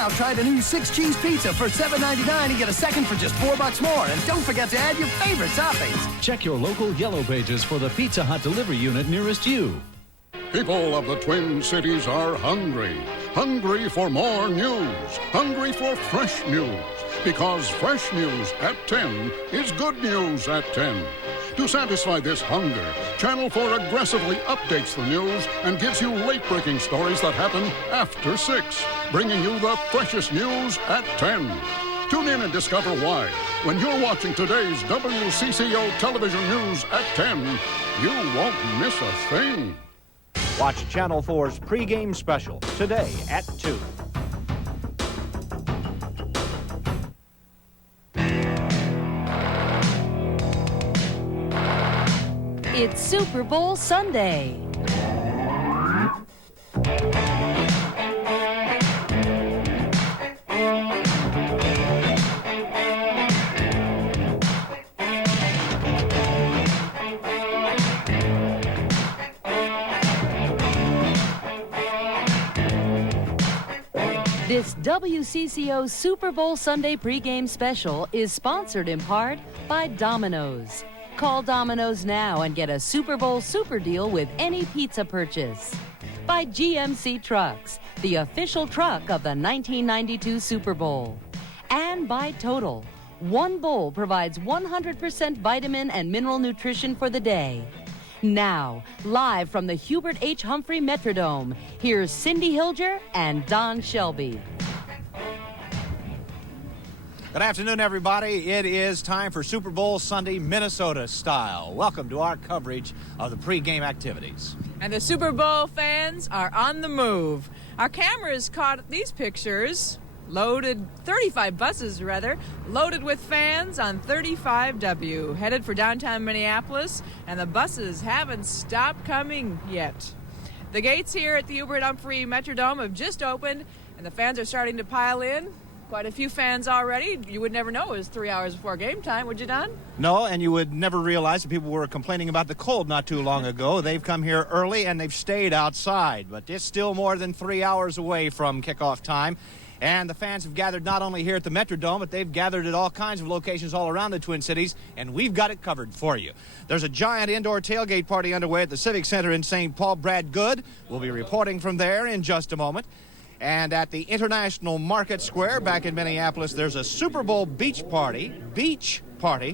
Now try the new 6-cheese pizza for $7.99 and get a second for just $4 more. And don't forget to add your favorite toppings. Check your local Yellow Pages for the Pizza Hut delivery unit nearest you. People of the Twin Cities are hungry. Hungry for more news. Hungry for fresh news. Because fresh news at 10 is good news at 10. To satisfy this hunger, Channel 4 aggressively updates the news and gives you late-breaking stories that happen after 6, bringing you the freshest news at 10. Tune in and discover why. When you're watching today's WCCO television news at 10, you won't miss a thing. Watch Channel 4's pregame special today at 2. It's Super Bowl Sunday. This WCCO Super Bowl Sunday pregame special is sponsored in part by Domino's. Call Domino's now and get a Super Bowl super deal with any pizza purchase. By GMC Trucks, the official truck of the 1992 Super Bowl. And by Total. One bowl provides 100% vitamin and mineral nutrition for the day. Now, live from the Hubert H. Humphrey Metrodome, here's Cindy Hilger and Don Shelby. Good afternoon, everybody. It is time for Super Bowl Sunday, Minnesota style. Welcome to our coverage of the pregame activities. And the Super Bowl fans are on the move. Our cameras caught these pictures, loaded 35 buses, loaded with fans on 35W, headed for downtown Minneapolis, and the buses haven't stopped coming yet. The gates here at the Hubert Humphrey Metrodome have just opened, and the fans are starting to pile in. Quite a few fans already. You would never know it was 3 hours before game time, would you, Don? No, and you would never realize that people were complaining about the cold not too long ago. They've come here early and they've stayed outside, but it's still more than 3 hours away from kickoff time. And the fans have gathered not only here at the Metrodome, but they've gathered at all kinds of locations all around the Twin Cities, and we've got it covered for you. There's a giant indoor tailgate party underway at the Civic Center in St. Paul. Brad Good will be reporting from there in just a moment. And at the International Market Square back in Minneapolis, there's a Super Bowl beach party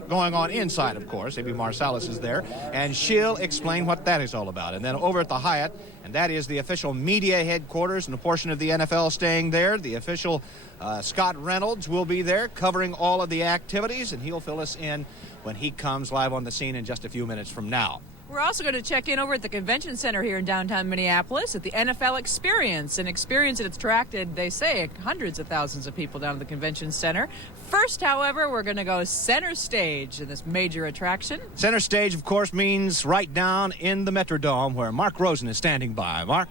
going on inside, of course. Amy Marsalis is there, and she'll explain what that is all about. And then over at the Hyatt, and that is the official media headquarters and a portion of the NFL staying there. The official Scott Reynolds will be there covering all of the activities, and he'll fill us in when he comes live on the scene in just a few minutes from now. We're also going to check in over at the Convention Center here in downtown Minneapolis at the NFL Experience, an experience that's attracted, they say, hundreds of thousands of people down at the Convention Center. First, however, we're going to go center stage in this major attraction. Center stage, of course, means right down in the Metrodome where Mark Rosen is standing by. Mark?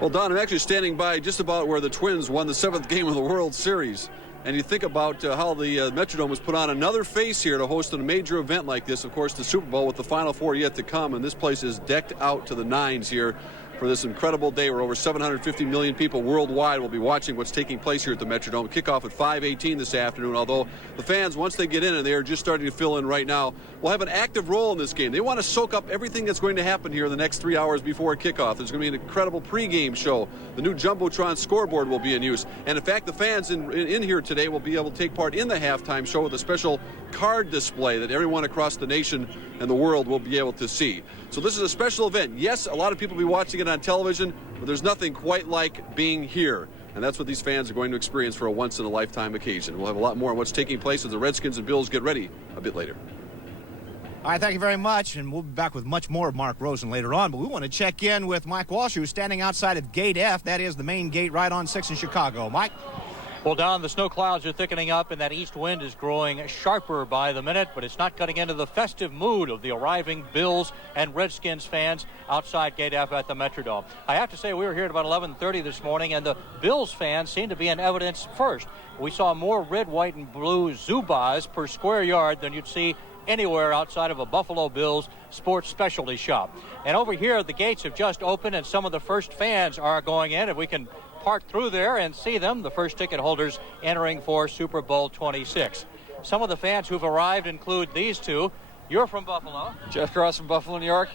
Well, Don, I'm actually standing by just about where the Twins won the 7th game of the World Series. And you think about how the Metrodome has put on another face here to host a major event like this. Of course, the Super Bowl with the Final Four yet to come. And this place is decked out to the nines here for this incredible day where over 750 million people worldwide will be watching what's taking place here at the Metrodome. Kickoff at 5:18 this afternoon, although the fans, once they get in, and they are just starting to fill in right now, will have an active role in this game. They want to soak up everything that's going to happen here in the next 3 hours before kickoff. There's going to be an incredible pregame show. The new Jumbotron scoreboard will be in use. And in fact, the fans in here today will be able to take part in the halftime show with a special card display that everyone across the nation and the world will be able to see. So this is a special event. Yes, a lot of people will be watching it on television, but there's nothing quite like being here. And that's what these fans are going to experience for a once-in-a-lifetime occasion. We'll have a lot more on what's taking place as the Redskins and Bills get ready a bit later. All right, thank you very much, and we'll be back with much more of Mark Rosen later on. But we want to check in with Mike Walsh, who's standing outside of Gate F. That is the main gate right on 6 in Chicago. Mike? Well, Don, the snow clouds are thickening up, and that east wind is growing sharper by the minute, but it's not cutting into the festive mood of the arriving Bills and Redskins fans outside Gate F at the Metrodome. I have to say, we were here at about 11:30 this morning, and the Bills fans seem to be in evidence first. We saw more red, white, and blue Zubaz per square yard than you'd see anywhere outside of a Buffalo Bills sports specialty shop. And over here, the gates have just opened, and some of the first fans are going in. If we can park through there and see them, the first ticket holders entering for Super Bowl 26. Some of the fans who've arrived include these two. You're from Buffalo. Jeff Cross from Buffalo, New York.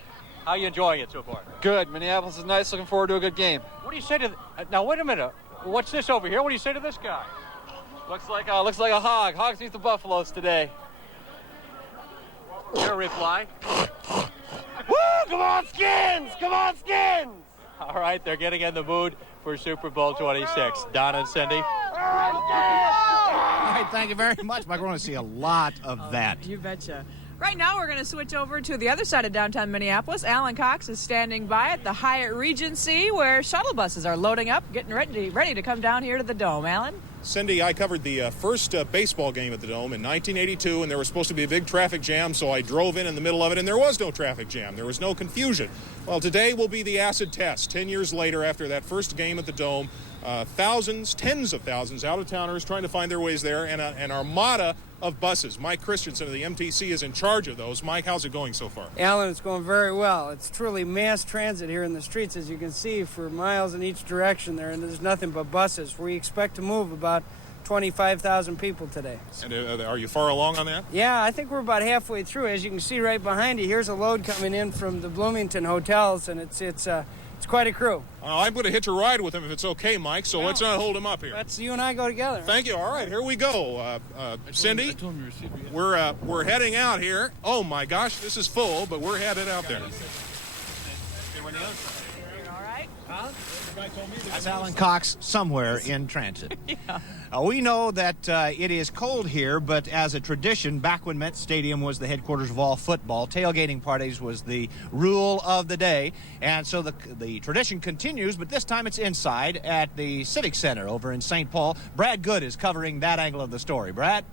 How are you enjoying it so far? Good. Minneapolis is nice. Looking forward to a good game. What do you say to... Now, wait a minute. What's this over here? What do you say to this guy? Looks like a hog. Hogs beat the Buffaloes today. Your reply? Woo! Come on, Skins! Come on, Skins! All right, they're getting in the mood for Super Bowl 26. Don and Cindy. All right, thank you very much, Mike. We're going to see a lot of that. You betcha. Right now, we're going to switch over to the other side of downtown Minneapolis. Alan Cox is standing by at the Hyatt Regency, where shuttle buses are loading up, getting ready to come down here to the Dome. Alan? Cindy, I covered the first baseball game at the Dome in 1982, and there was supposed to be a big traffic jam, so I drove in the middle of it, and there was no traffic jam. There was no confusion. Well, today will be the acid test. 10 years later, after that first game at the Dome, thousands, tens of thousands, out-of-towners trying to find their ways there, and an armada of buses. Mike Christensen of the MTC is in charge of those. Mike, how's it going so far? Alan, it's going very well. It's truly mass transit here in the streets, as you can see, for miles in each direction there, and there's nothing but buses. We expect to move about 25,000 people today. And are you far along on that? Yeah, I think we're about halfway through. As you can see right behind you, here's a load coming in from the Bloomington hotels, and it's quite a crew. I'm going to hitch a ride with him if it's okay, Mike, so let's not hold him up here. Let's you and I go together. Thank you. All right, here we go. Cindy, we're heading out here. Oh, my gosh, this is full, but we're headed out there. All right. That's Alan Cox somewhere in transit. Yeah. We know that it is cold here, but as a tradition, back when Met Stadium was the headquarters of all football, tailgating parties was the rule of the day. And so the tradition continues, but this time it's inside at the Civic Center over in St. Paul. Brad Good is covering that angle of the story. Brad?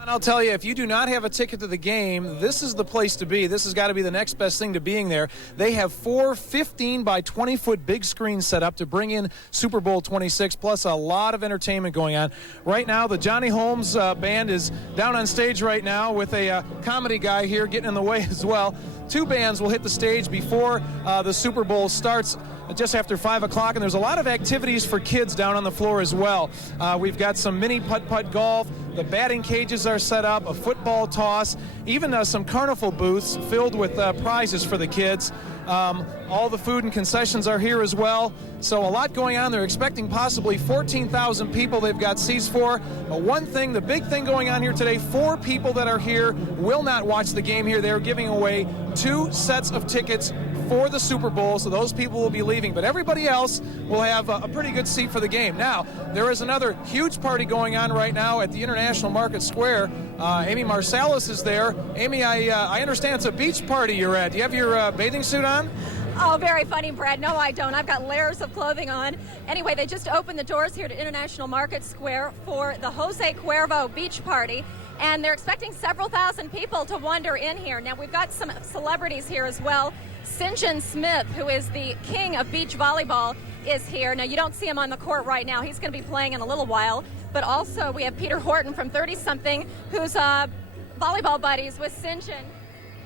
And I'll tell you, if you do not have a ticket to the game, this is the place to be. This has got to be the next best thing to being there. They have 4 15 by 20-foot big screens set up to bring in Super Bowl 26, plus a lot of entertainment going on. Right now, the Johnny Holmes band is down on stage right now with a comedy guy here getting in the way as well. 2 bands will hit the stage before the Super Bowl starts just after 5 o'clock, and there's a lot of activities for kids down on the floor as well. We've got some mini putt-putt golf, the batting cages are set up, a football toss, even some carnival booths filled with prizes for the kids. All the food and concessions are here as well. So a lot going on. They're expecting possibly 14,000 people they've got seats for. The big thing going on here today, 4 people that are here will not watch the game here. They're giving away 2 sets of tickets for the Super Bowl, so those people will be leaving. But everybody else will have a pretty good seat for the game. Now, there is another huge party going on right now at the International Market Square. Amy Marsalis is there. Amy, I understand it's a beach party you're at. Do you have your bathing suit on? Oh, very funny, Brad. No, I don't. I've got layers of clothing on. Anyway, they just opened the doors here to International Market Square for the Jose Cuervo Beach Party, and they're expecting several thousand people to wander in here. Now, we've got some celebrities here as well. St. John Smith, who is the king of beach volleyball, is here. Now, you don't see him on the court right now. He's going to be playing in a little while. But also, we have Peter Horton from 30-something, who's volleyball buddies with St. John.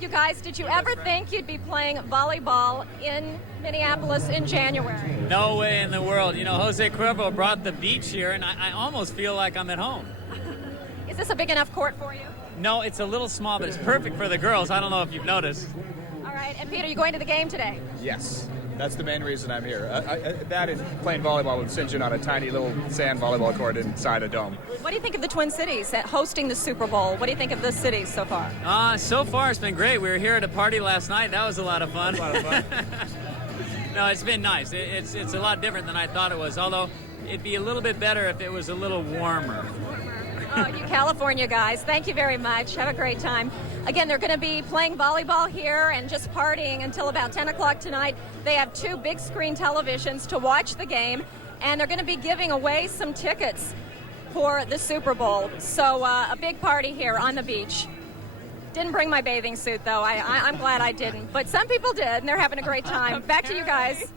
You guys, did you ever think you'd be playing volleyball in Minneapolis in January? No way in the world. You know, Jose Cuervo brought the beach here, and I almost feel like I'm at home. Is this a big enough court for you? No, it's a little small, but it's perfect for the girls. I don't know if you've noticed. All right, and Peter, you going to the game today? Yes. That's the main reason I'm here. That and playing volleyball with St. John on a tiny little sand volleyball court inside a dome. What do you think of the Twin Cities hosting the Super Bowl? What do you think of the cities so far? So far it's been great. We were here at a party last night. That was a lot of fun. No, it's been nice. It's a lot different than I thought it was, although it'd be a little bit better if it was a little warmer. Oh, you California guys, thank you very much. Have a great time. Again, they're going to be playing volleyball here and just partying until about 10 o'clock tonight. They have 2 big screen televisions to watch the game, and they're going to be giving away some tickets for the Super Bowl. So a big party here on the beach. Didn't bring my bathing suit, though. I'm glad I didn't. But some people did, and they're having a great time. Back to you guys.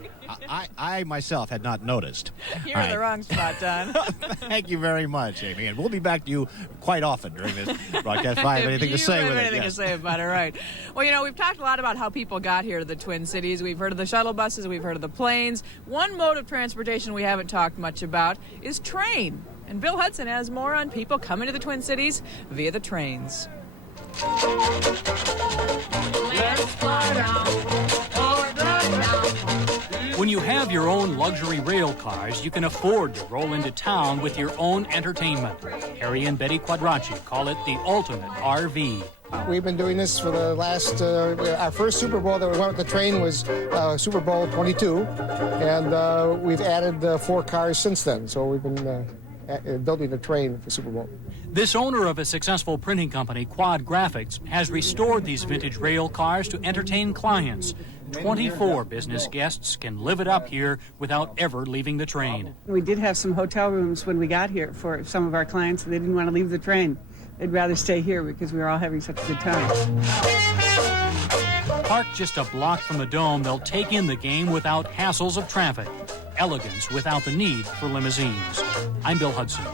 I myself had not noticed. You're in the wrong spot, Don. Thank you very much, Amy. And we'll be back to you quite often during this broadcast. If I have anything to say with it. Anything to say about it, right. Well, you know, we've talked a lot about how people got here to the Twin Cities. We've heard of the shuttle buses. We've heard of the planes. One mode of transportation we haven't talked much about is train. And Bill Hudson has more on people coming to the Twin Cities via the trains. Let's fly down, or down. When you have your own luxury rail cars, you can afford to roll into town with your own entertainment. Harry and Betty Quadracci call it the ultimate RV. We've been doing this for the last, our first Super Bowl that we went with the train was Super Bowl 22, and we've added 4 cars since then, so we've been building a train for Super Bowl. This owner of a successful printing company, Quad Graphics, has restored these vintage rail cars to entertain clients. 24 business guests can live it up here without ever leaving the train. We did have some hotel rooms when we got here for some of our clients, and they didn't want to leave the train. They'd rather stay here because we were all having such a good time. Parked just a block from the Dome, they'll take in the game without hassles of traffic. Elegance without the need for limousines. I'm Bill Hudson.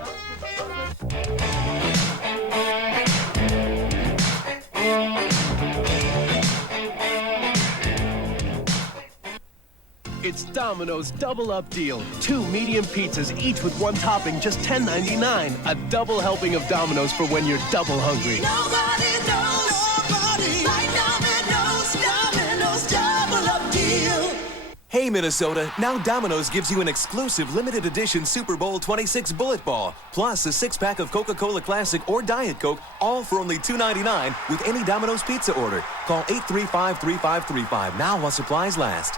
It's Domino's Double Up Deal. 2 medium pizzas, each with 1 topping, just $10.99. A double helping of Domino's for when you're double hungry. Nobody like Domino's Double Up Deal. Hey Minnesota, now Domino's gives you an exclusive limited edition Super Bowl 26 Bullet Ball, plus a 6-pack of Coca-Cola Classic or Diet Coke, all for only $2.99 with any Domino's pizza order. Call 835-3535 now while supplies last.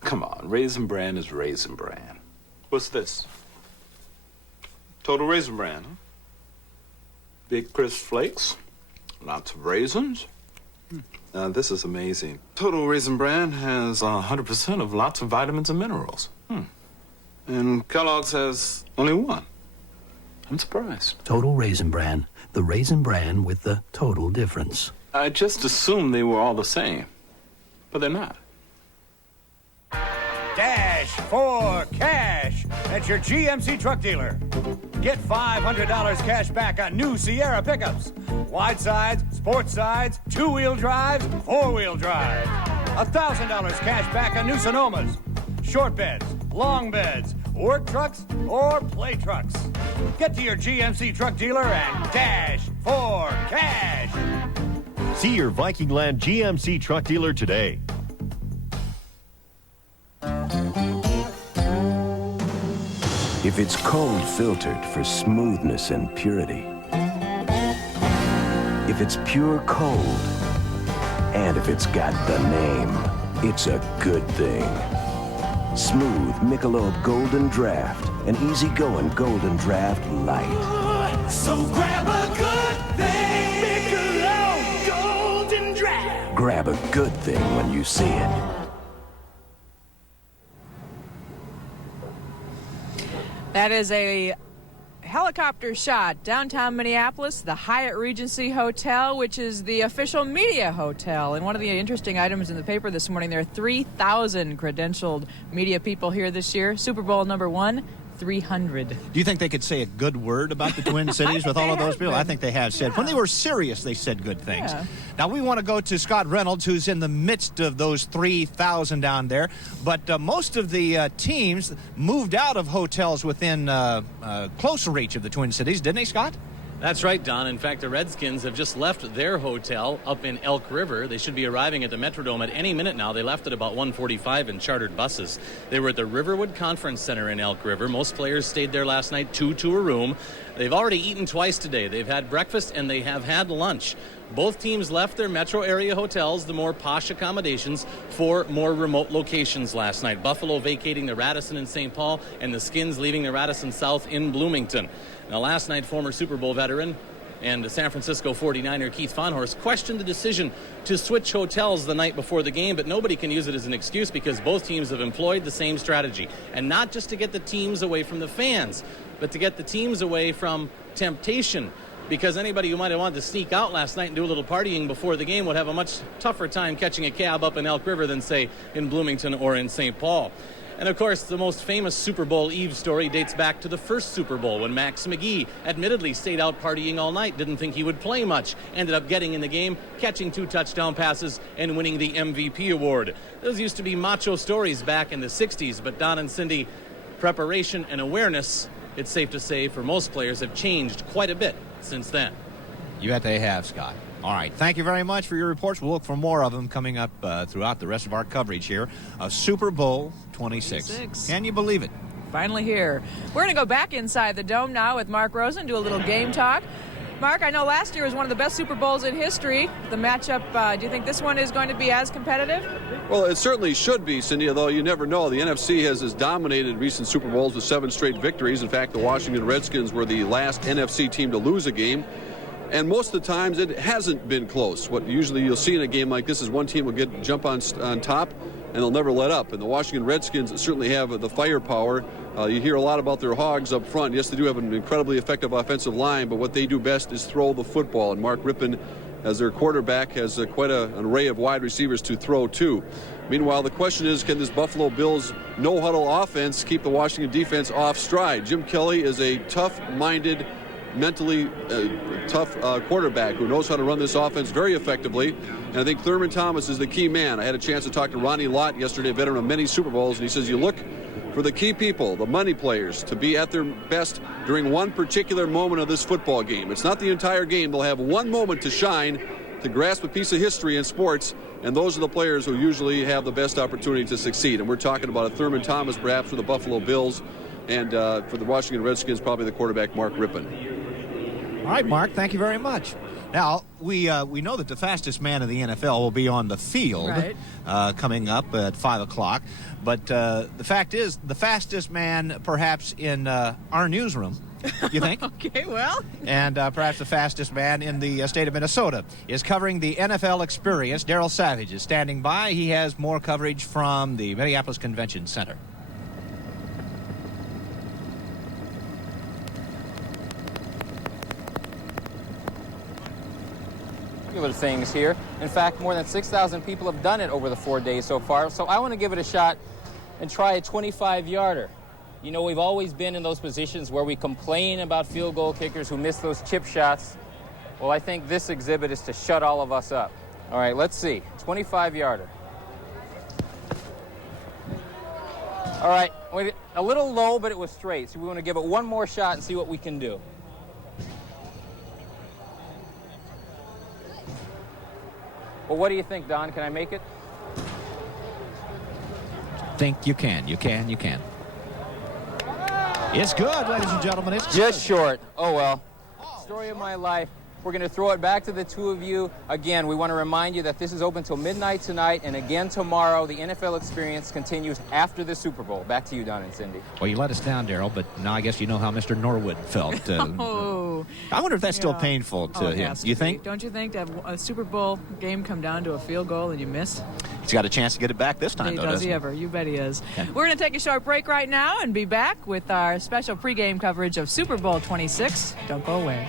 Come on, Raisin Bran is Raisin Bran. What's this? Total Raisin Bran, huh? Big crisp flakes, lots of raisins. This is amazing. Total Raisin Bran has 100% of lots of vitamins and minerals. And Kellogg's has only 1. I'm surprised. Total Raisin Bran, the Raisin Bran with the total difference. I just assumed they were all the same, but they're not. Dash for cash at your GMC truck dealer. Get $500 cash back on new Sierra pickups. Wide sides, sports sides, 2-wheel drives, 4-wheel drive. $1,000 cash back on new Sonomas. Short beds, long beds, work trucks, or play trucks. Get to your GMC truck dealer and dash for cash. See your Vikingland GMC truck dealer today. If it's cold filtered for smoothness and purity, if it's pure cold, and if it's got the name, it's a good thing. Smooth Michelob Golden Draft, an easygoing Golden Draft Light. So grab a good thing. Michelob Golden Draft. Grab a good thing when you see it. That is a helicopter shot downtown Minneapolis, the Hyatt Regency Hotel, which is the official media hotel. And one of the interesting items in the paper this morning, there are 3,000 credentialed media people here this year. Super Bowl number 1, 300. Do you think they could say a good word about the Twin Cities with all of those people? I think they have said. When they were serious, they said good things. Yeah. Now, we want to go to Scott Reynolds, who's in the midst of those 3,000 down there. But most of the teams moved out of hotels within close reach of the Twin Cities, didn't they, Scott? That's right, Don. In fact, the Redskins have just left their hotel up in Elk River. They should be arriving at the Metrodome at any minute now. They left at about 1:45 in chartered buses. They were at the Riverwood Conference Center in Elk River. Most players stayed there last night, 2 to a room. They've already eaten twice today. They've had breakfast and they have had lunch. Both teams left their metro area hotels, the more posh accommodations, for more remote locations last night. Buffalo vacating the Radisson in St. Paul and the Skins leaving the Radisson South in Bloomington. Now, last night, former Super Bowl veteran and San Francisco 49er Keith Fonhorst questioned the decision to switch hotels the night before the game, but nobody can use it as an excuse because both teams have employed the same strategy. And not just to get the teams away from the fans, but to get the teams away from temptation. because anybody who might have wanted to sneak out last night and do a little partying before the game would have a much tougher time catching a cab up in Elk River than, say, in Bloomington or in St. Paul. And, of course, the most famous Super Bowl Eve story dates back to the first Super Bowl when Max McGee admittedly stayed out partying all night, didn't think he would play much, ended up getting in the game, catching 2 touchdown passes, and winning the MVP award. Those used to be macho stories back in the 60s, but Don and Cindy, preparation and awareness, it's safe to say, for most players have changed quite a bit since then. You bet they have, Scott. All right. Thank you very much for your reports. We'll look for more of them coming up throughout the rest of our coverage here of Super Bowl 26. Can you believe it? Finally here. We're going to go back inside the dome now with Mark Rosen, do a little game talk. Mark, I know last year was one of the best Super Bowls in history. The matchup, do you think this one is going to be as competitive? Well, it certainly should be, Cindy, although you never know. The NFC has dominated recent Super Bowls with 7 straight victories. In fact, the Washington Redskins were the last NFC team to lose a game. And most of the times it hasn't been close. What usually you'll see in a game like this is one team will jump on top and they'll never let up. And the Washington Redskins certainly have the firepower. You hear a lot about their hogs up front. Yes, they do have an incredibly effective offensive line, but what they do best is throw the football. And Mark Rippon, as their quarterback, has quite an array of wide receivers to throw to. Meanwhile, the question is, can this Buffalo Bills no-huddle offense keep the Washington defense off stride? Jim Kelly is a tough-minded, mentally tough quarterback who knows how to run this offense very effectively. And I think Thurman Thomas is the key man. I had a chance to talk to Ronnie Lott yesterday, a veteran of many Super Bowls, and he says you look for the key people, the money players, to be at their best during one particular moment of this football game. It's not the entire game. They'll have one moment to shine, to grasp a piece of history in sports, and those are the players who usually have the best opportunity to succeed. And we're talking about a Thurman Thomas perhaps for the Buffalo Bills, and for the Washington Redskins, probably the quarterback Mark Rippon. All right, Mark, thank you very much. Now, we know that the fastest man in the NFL will be on the field coming up at 5 o'clock. But the fact is, the fastest man perhaps in our newsroom, you think? Okay, well. And perhaps the fastest man in the state of Minnesota is covering the NFL experience. Darryl Savage is standing by. He has more coverage from the Minneapolis Convention Center. Things here. In fact, more than 6,000 people have done it over the 4 days so far, so I want to give it a shot and try a 25-yarder. You know, we've always been in those positions where we complain about field goal kickers who miss those chip shots. Well, I think this exhibit is to shut all of us up. All right, let's see. 25-yarder. All right, a little low, but it was straight, so we want to give it one more shot and see what we can do. Well, what do you think, Don? Can I make it? Think you can. You can. It's good, ladies and gentlemen. It's just short. Oh, well. Story of my life. We're going to throw it back to the two of you. Again, we want to remind you that this is open till midnight tonight, and again tomorrow. The NFL experience continues after the Super Bowl. Back to you, Don and Cindy. Well, you let us down, Darryl, but now I guess you know how Mr. Norwood felt. I wonder if that's still painful to him. You think? Don't you think to have a Super Bowl game come down to a field goal and you miss? He's got a chance to get it back this time, though, does he ever? You bet he is. Okay. We're going to take a short break right now and be back with our special pregame coverage of Super Bowl 26. Don't go away.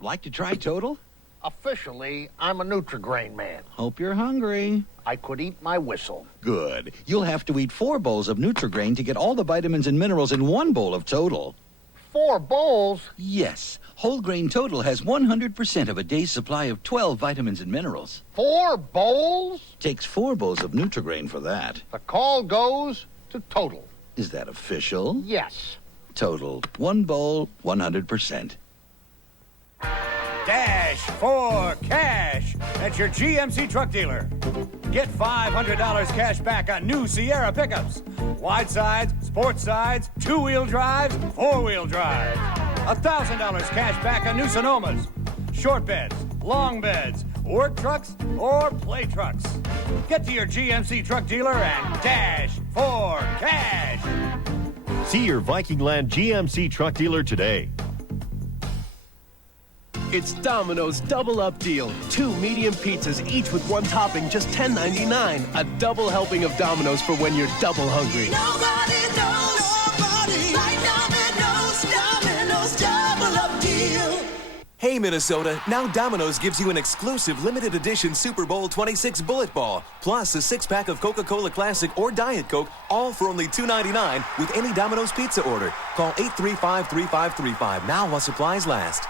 Like to try Total? Officially, I'm a Nutri-Grain man. Hope you're hungry. I could eat my whistle. Good. You'll have to eat 4 bowls of Nutri-Grain to get all the vitamins and minerals in 1 bowl of Total. 4 bowls? Yes. Whole Grain Total has 100% of a day's supply of 12 vitamins and minerals. 4 bowls? Takes 4 bowls of Nutri-Grain for that. The call goes to Total. Is that official? Yes. Total. 1 bowl, 100%. Dash for cash at your GMC truck dealer. Get $500 cash back on new Sierra pickups. Wide sides, sports sides, 2-wheel drives, 4-wheel drives. $1,000 cash back on new Sonomas. Short beds, long beds, work trucks, or play trucks. Get to your GMC truck dealer and dash for cash. See your Viking Land GMC truck dealer today. It's Domino's Double Up Deal. 2 medium pizzas, each with 1 topping, just $10.99. A double helping of Domino's for when you're double hungry. Nobody deal. Right now, Domino's double up deal. Hey, Minnesota, now Domino's gives you an exclusive limited edition Super Bowl 26 bullet ball, plus a 6-pack of Coca-Cola Classic or Diet Coke, all for only $2.99 with any Domino's pizza order. Call 835-3535 now while supplies last.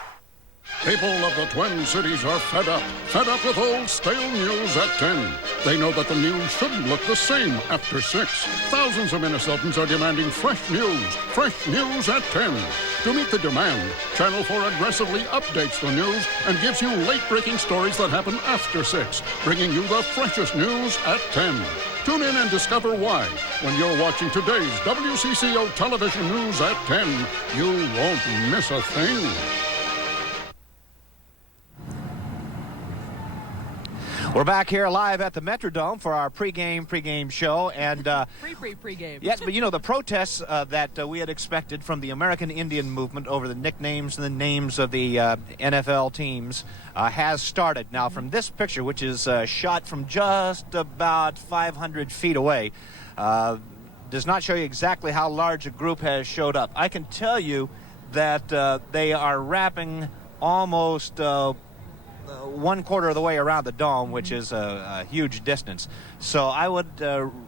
People of the Twin Cities are fed up with old stale news at 10. They know that the news shouldn't look the same after 6. Thousands of Minnesotans are demanding fresh news at 10. To meet the demand, Channel 4 aggressively updates the news and gives you late-breaking stories that happen after 6, bringing you the freshest news at 10. Tune in and discover why when you're watching today's WCCO television news at 10. You won't miss a thing. We're back here live at the Metrodome for our pregame show, and pregame. Yes, but you know the protests that we had expected from the American Indian movement over the nicknames and the names of the NFL teams has started. Now, from this picture, which is shot from just about 500 feet away, does not show you exactly how large a group has showed up. I can tell you that they are wrapping almost 1/4 of the way around the dome, which is a huge distance. So I would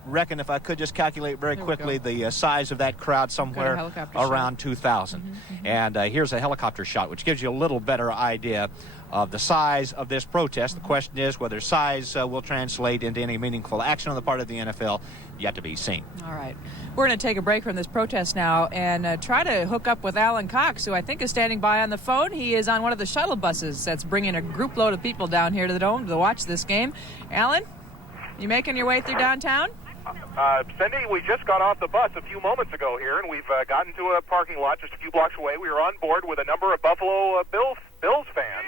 reckon, if I could just calculate very quickly, the size of that crowd somewhere around 2,000. And here's a helicopter shot, which gives you a little better idea of the size of this protest. The question is whether size will translate into any meaningful action on the part of the NFL. Yet to be seen. All right. We're going to take a break from this protest now and try to hook up with Alan Cox, who I think is standing by on the phone. He is on one of the shuttle buses that's bringing a group load of people down here to the Dome to watch this game. Alan, you making your way through downtown? Cindy, we just got off the bus a few moments ago here, and we've gotten to a parking lot just a few blocks away. We were on board with a number of Buffalo Bills fans.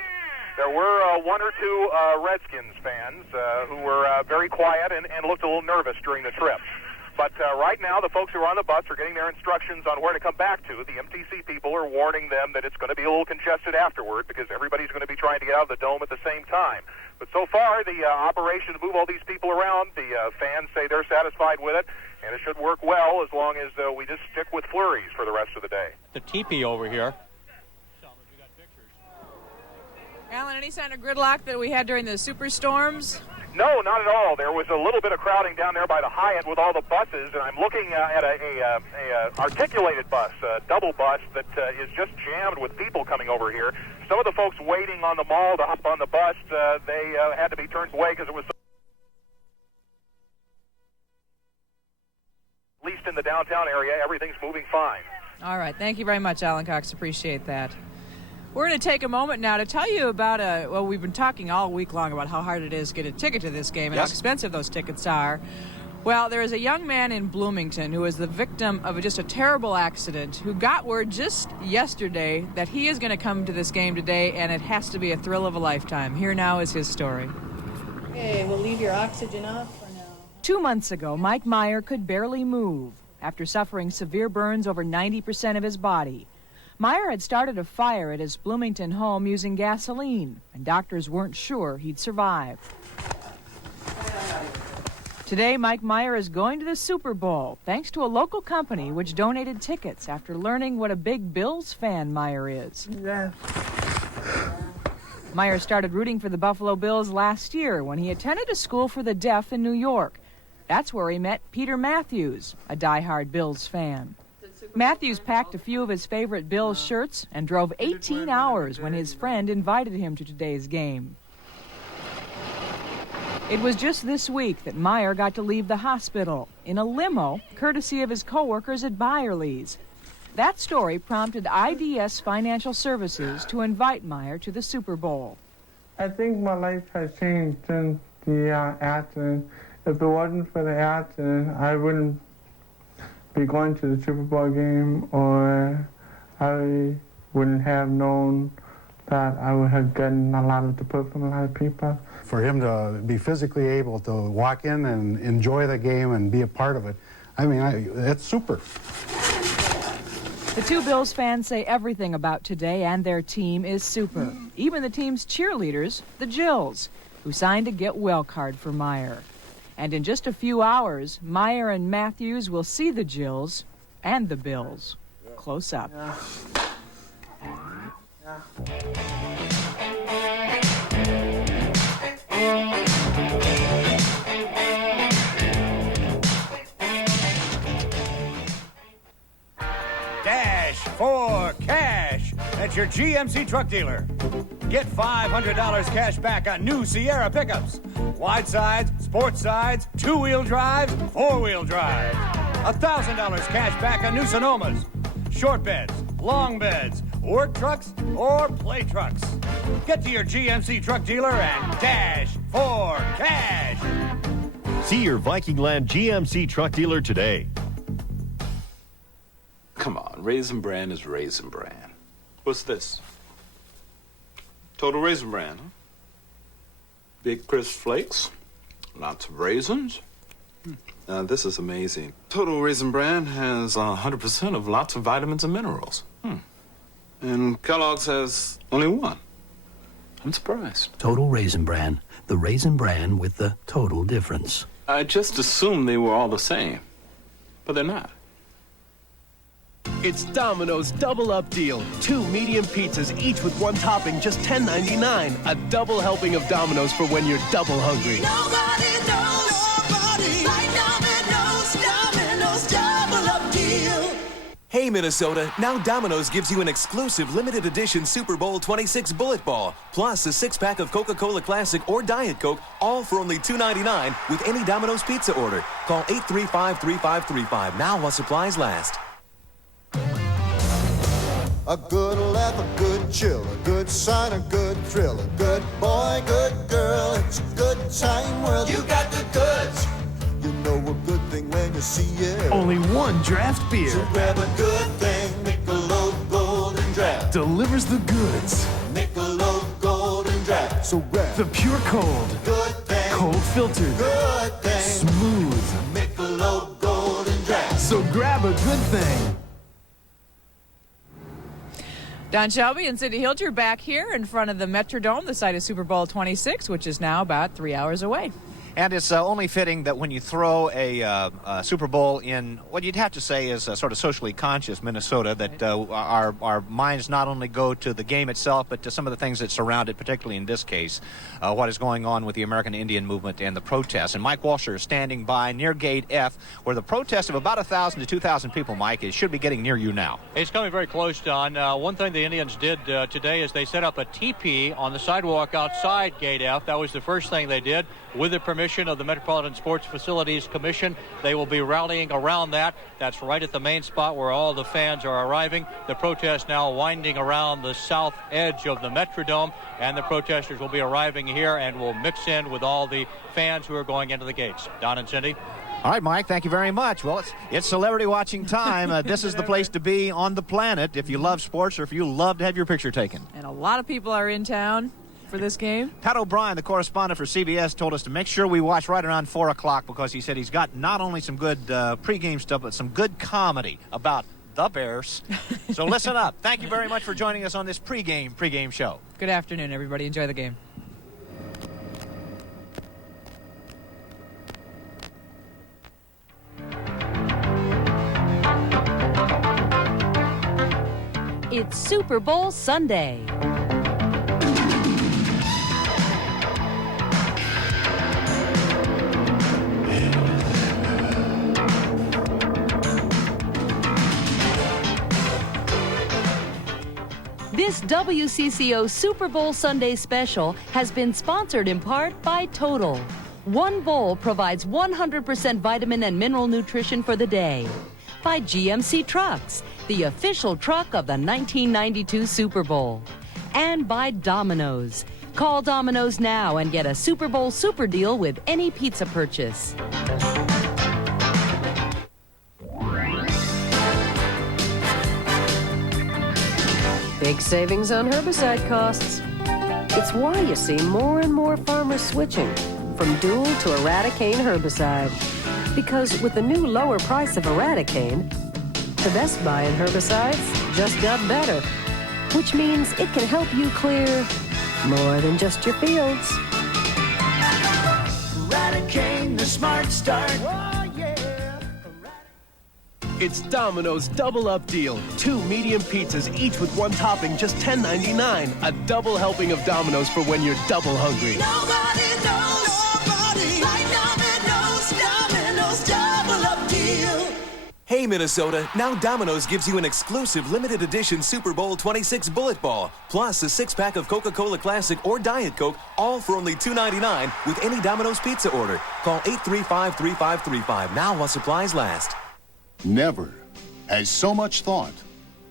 There were one or two Redskins fans who were very quiet and looked a little nervous during the trip. But right now, the folks who are on the bus are getting their instructions on where to come back to. The MTC people are warning them that it's going to be a little congested afterward because everybody's going to be trying to get out of the Dome at the same time. But so far, the operation to move all these people around, the fans say they're satisfied with it, and it should work well as long as we just stick with flurries for the rest of the day. The teepee over here. Alan, any sign of gridlock that we had during the superstorms? No, not at all. There was a little bit of crowding down there by the Hyatt with all the buses, and I'm looking at a articulated bus, a double bus that is just jammed with people coming over here. Some of the folks waiting on the mall to hop on the bus, they had to be turned away because it was at least in the downtown area, everything's moving fine. All right. Thank you very much, Alan Cox. Appreciate that. We're going to take a moment now to tell you about well, we've been talking all week long about how hard it is to get a ticket to this game and how expensive those tickets are. Well, there is a young man in Bloomington who is the victim of just a terrible accident who got word just yesterday that he is going to come to this game today, and it has to be a thrill of a lifetime. Here now is his story. Okay, we'll leave your oxygen off for now. 2 months ago, Mike Meyer could barely move after suffering severe burns over 90% of his body. Meyer had started a fire at his Bloomington home using gasoline, and doctors weren't sure he'd survive. Today, Mike Meyer is going to the Super Bowl, thanks to a local company which donated tickets after learning what a big Bills fan Meyer is. Meyer started rooting for the Buffalo Bills last year when he attended a school for the deaf in New York. That's where he met Peter Matthews, a diehard Bills fan. Matthews packed a few of his favorite Bills shirts and drove 18 hours when his friend invited him to today's game. It was just this week that Meyer got to leave the hospital in a limo, courtesy of his coworkers at Byerly's. That story prompted IDS Financial Services to invite Meyer to the Super Bowl. I think my life has changed since the accident. If it wasn't for the accident, I wouldn't be going to the Super Bowl game, or I wouldn't have known that I would have gotten a lot of support from a lot of people. For him to be physically able to walk in and enjoy the game and be a part of it, I mean, it's super. The two Bills fans say everything about today and their team is super. Even the team's cheerleaders, the Jills, who signed a get-well card for Meyer. And in just a few hours, Meyer and Matthews will see the Jills and the Bills. close up. Dash for cash at your GMC truck dealer. Get $500 cash back on new Sierra pickups. Wide sides, sports sides, two-wheel drives, four-wheel drives. $1,000 cash back on new Sonomas. Short beds, long beds, work trucks, or play trucks. Get to your GMC truck dealer and dash for cash. See your Viking Land GMC truck dealer today. Come on, Raisin Bran is Raisin Bran. What's this? Total Raisin Bran, huh? Big crisp flakes, lots of raisins. This is amazing. Total Raisin Bran has 100% of lots of vitamins and minerals. And Kellogg's has only one. I'm surprised. Total Raisin Bran, the Raisin Bran with the total difference. I just assumed they were all the same, but they're not. It's Domino's Double Up Deal. 2 medium pizzas, each with 1 topping, just $10.99. A double helping of Domino's for when you're double hungry. Nobody knows like Domino's Double Up Deal. Hey, Minnesota, now Domino's gives you an exclusive limited edition Super Bowl 26 Bullet Ball, plus a 6-pack of Coca-Cola Classic or Diet Coke, all for only $2.99 with any Domino's pizza order. Call 835-3535 now while supplies last. A good laugh, a good chill, a good sign, a good thrill, a good boy, good girl, it's a good time world. You got the goods. You know a good thing when you see it. Only 1 draft beer. So grab a good thing, Michelob Golden Draft. Delivers the goods. Michelob Golden Draft. So grab the pure cold. Good thing. Cold filtered. Good thing. Smooth. Michelob Golden Draft. So grab a good thing. Don Shelby and Cindy Hilger back here in front of the Metrodome, the site of Super Bowl 26, which is now about 3 hours away. And it's only fitting that when you throw a Super Bowl in what you'd have to say is a sort of socially conscious Minnesota, that our minds not only go to the game itself, but to some of the things that surround it, particularly in this case, what is going on with the American Indian movement and the protests. And Mike Walsher is standing by near Gate F, where the protest of about 1,000 to 2,000 people, Mike, it should be getting near you now. It's coming very close, Don. One thing the Indians did today is they set up a teepee on the sidewalk outside Gate F. That was the first thing they did. With the permission of the Metropolitan Sports Facilities Commission, they will be rallying around that. That's right at the main spot where all the fans are arriving. The protest now winding around the south edge of the Metrodome, and the protesters will be arriving here and will mix in with all the fans who are going into the gates. Don and Cindy. All right, Mike, thank you very much. Well, it's celebrity watching time. This is the place to be on the planet if you love sports or if you love to have your picture taken. And a lot of people are in town for this game. Pat O'Brien, the correspondent for CBS, told us to make sure we watch right around 4 o'clock because he said he's got not only some good pregame stuff, but some good comedy about the Bears. So listen up. Thank you very much for joining us on this pregame show. Good afternoon, everybody. Enjoy the game. It's Super Bowl Sunday. This WCCO Super Bowl Sunday special has been sponsored in part by Total. One bowl provides 100% vitamin and mineral nutrition for the day. By GMC Trucks, the official truck of the 1992 Super Bowl. And by Domino's. Call Domino's now and get a Super Bowl super deal with any pizza purchase. Big savings on herbicide costs. It's why you see more and more farmers switching from dual to Eradicane herbicide. Because with the new lower price of Eradicane, the best buy in herbicides just got better, which means it can help you clear more than just your fields. Eradicane, the smart start. It's Domino's Double Up Deal. 2 medium pizzas, each with 1 topping, just $10.99. A double helping of Domino's for when you're double hungry. Nobody like Domino's Double Up Deal. Hey, Minnesota, now Domino's gives you an exclusive limited edition Super Bowl 26 Bullet Ball, plus a 6-pack of Coca-Cola Classic or Diet Coke, all for only $2.99 with any Domino's pizza order. Call 835-3535 now while supplies last. Never has so much thought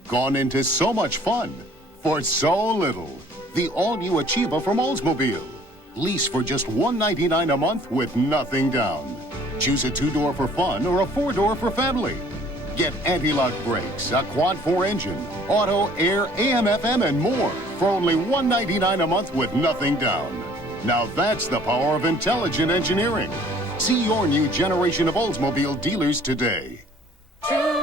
gone into so much fun for so little. The all-new Achieva from Oldsmobile. Lease for just $199 a month with nothing down. Choose a 2-door for fun or a 4-door for family. Get anti-lock brakes, a quad 4 engine, auto, air, AM, FM, and more for only $199 a month with nothing down. Now that's the power of intelligent engineering. See your new generation of Oldsmobile dealers today. True